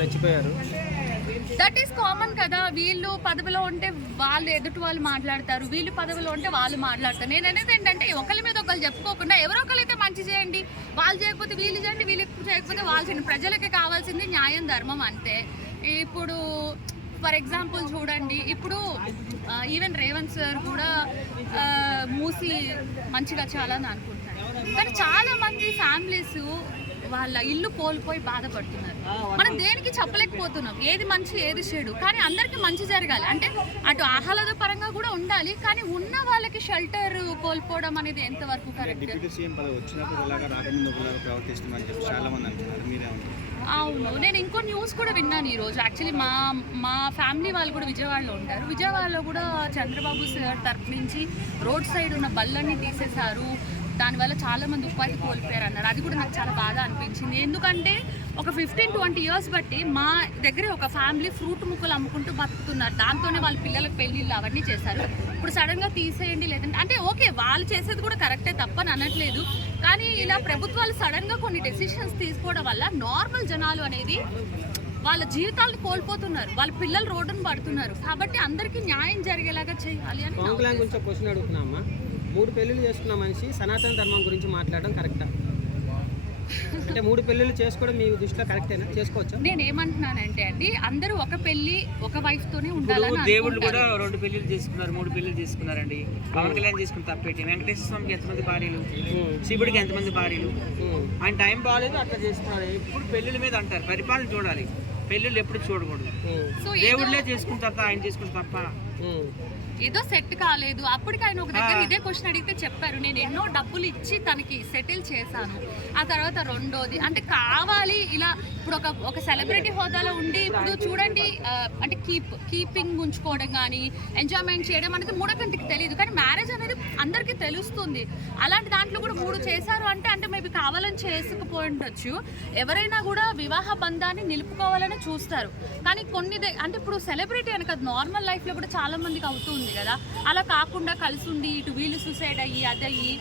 రెచ్చిపోయారు. That is common కదా. వీళ్ళు పదవిలో ఉంటే వాళ్ళు ఎదుటి వాళ్ళు మాట్లాడతారు. వీళ్ళు పదవిలో ఉంటే వాళ్ళు మాట్లాడతారు. నేను అనేది ఏంటంటే ఒకరి మీద ఒకరు చెప్పుకోకుండా ఎవరో ఒకరైతే మంచి చేయండి వాళ్ళు చేయకపోతే వీళ్ళు చేయండి వీళ్ళు చేయకపోతే వాళ్ళు చేయండి. ప్రజలకి కావాల్సింది న్యాయం ధర్మం అంతే. ఇప్పుడు ఫర్ ఎగ్జాంపుల్ చూడండి ఇప్పుడు ఈవెన్ రేవంత్ సార్ కూడా మూసి మంచిగా చాలా అని అనుకుంటున్నారు. కానీ చాలామంది ఫ్యామిలీస్ వాళ్ళ ఇల్లు కోల్పోయి బాధపడుతున్నారు. మనం దేనికి చెప్పలేకపోతున్నాం. ఏది మంచి ఏది చెడు. కానీ అందరికీ మంచి జరగాలి. అంటే అటు ఆహ్లాద పరంగా కూడా ఉండాలి. కానీ ఉన్న వాళ్ళకి షెల్టర్ కోల్పోవడం అనేది ఎంతవరకు కరెక్ట్? అవును. నేను ఇంకో న్యూస్ కూడా విన్నాను ఈరోజు యాక్చువల్లీ మా మా ఫ్యామిలీ వాళ్ళు కూడా విజయవాడలో ఉంటారు. విజయవాడలో కూడా చంద్రబాబు సార్ తరపు నుంచి రోడ్ సైడ్ ఉన్న బళ్ళన్నీ తీసేశారు. దానివల్ల చాలా మంది ఉపాధి కోల్పోయారు అన్నారు అది కూడా నాకు చాలా బాధ అనిపించింది. ఎందుకంటే ఒక ఫిఫ్టీన్ ట్వంటీ ఇయర్స్ బట్టి మా దగ్గర ఒక ఫ్యామిలీ ఫ్రూట్ ముక్కలు అమ్ముకుంటూ బతుకుతున్నారు. దాంతోనే వాళ్ళ పిల్లలకు పెళ్ళిళ్ళు అవన్నీ చేశారు. ఇప్పుడు సడన్గా తీసేయండి లేదంటే అంటే ఓకే వాళ్ళు చేసేది కూడా కరెక్టే తప్పని అనట్లేదు. కానీ ఇలా ప్రభుత్వాలు సడన్గా కొన్ని డెసిషన్స్ తీసుకోవడం వల్ల నార్మల్ జనాలు అనేది వాళ్ళ జీవితాలను కోల్పోతున్నారు. వాళ్ళ పిల్లలు రోడ్డును పడుతున్నారు. కాబట్టి అందరికీ న్యాయం జరిగేలాగా చేయాలి అని మూడు పెళ్ళిళ్ళు చేసుకున్న మనిషి సనాతన ధర్మం గురించి మాట్లాడడం కరెక్టా? అంటే మూడు పెళ్ళిళ్ళు చేసుకోవడం మీ దృష్టిలో కరెక్టేనా? చేసుకోవచ్చా? నేను ఏమంటున్నానంటే అండి అందరూ ఒక పెళ్ళి ఒక వైఫ్ తోనే ఇప్పుడు ఉండాలని దేవుళ్ళు కూడా. రెండు పెళ్ళిళ్ళు చేసుకున్నారు మూడు పెళ్ళిళ్ళు చేసుకున్నారండి. పవన్ కళ్యాణ్ చేసుకుని తప్పేటి? వెంకటేశ్వర స్వామికి ఎంతమంది భార్యలు? శివుడికి ఎంతమంది భార్యలు? ఆయన టైం బాగాలేదు అట్లా చేసుకున్నారు. ఎప్పుడు పెళ్ళిళ్ళ మీద అంటారు. పరిపాలన చూడాలి. పెళ్ళిళ్ళు ఎప్పుడు చూడకూడదు. దేవుళ్ళే చేసుకున్న తర్వాత ఆయన చేసుకున్న తప్ప. ఏదో సెట్ కాలేదు. అప్పటికి ఆయన ఒక దగ్గర ఇదే క్వశ్చన్ అడిగితే చెప్పారు నేను ఎన్నో డబ్బులు ఇచ్చి తనకి సెటిల్ చేశాను. ఆ తర్వాత రెండోది అంటే కావాలి ఇలా ఇప్పుడు ఒక ఒక సెలబ్రిటీ హోదాలో ఉండి ఇప్పుడు చూడండి అంటే కీప్ కీపింగ్ ఉంచుకోవడం కానీ ఎంజాయ్మెంట్ చేయడం అనేది మూడో కంటికి తెలియదు కానీ మ్యారేజ్ అందరికీ తెలుస్తుంది. అలాంటి దాంట్లో కూడా మూడు చేశారు అంటే అంటే మేబీ కావాలని చేసుకుపోయి ఉండొచ్చు ఎవరైనా కూడా వివాహ బంధాన్ని నిలుపుకోవాలని చూస్తారు. కానీ కొన్ని అంటే ఇప్పుడు సెలబ్రిటీ అని కాదు నార్మల్ లైఫ్లో కూడా చాలామందికి అవుతుంది కదా. అలా కాకుండా కలిసి ఉండి ఇటు వీళ్ళు సూసైడ్ అయ్యి అదయ్యి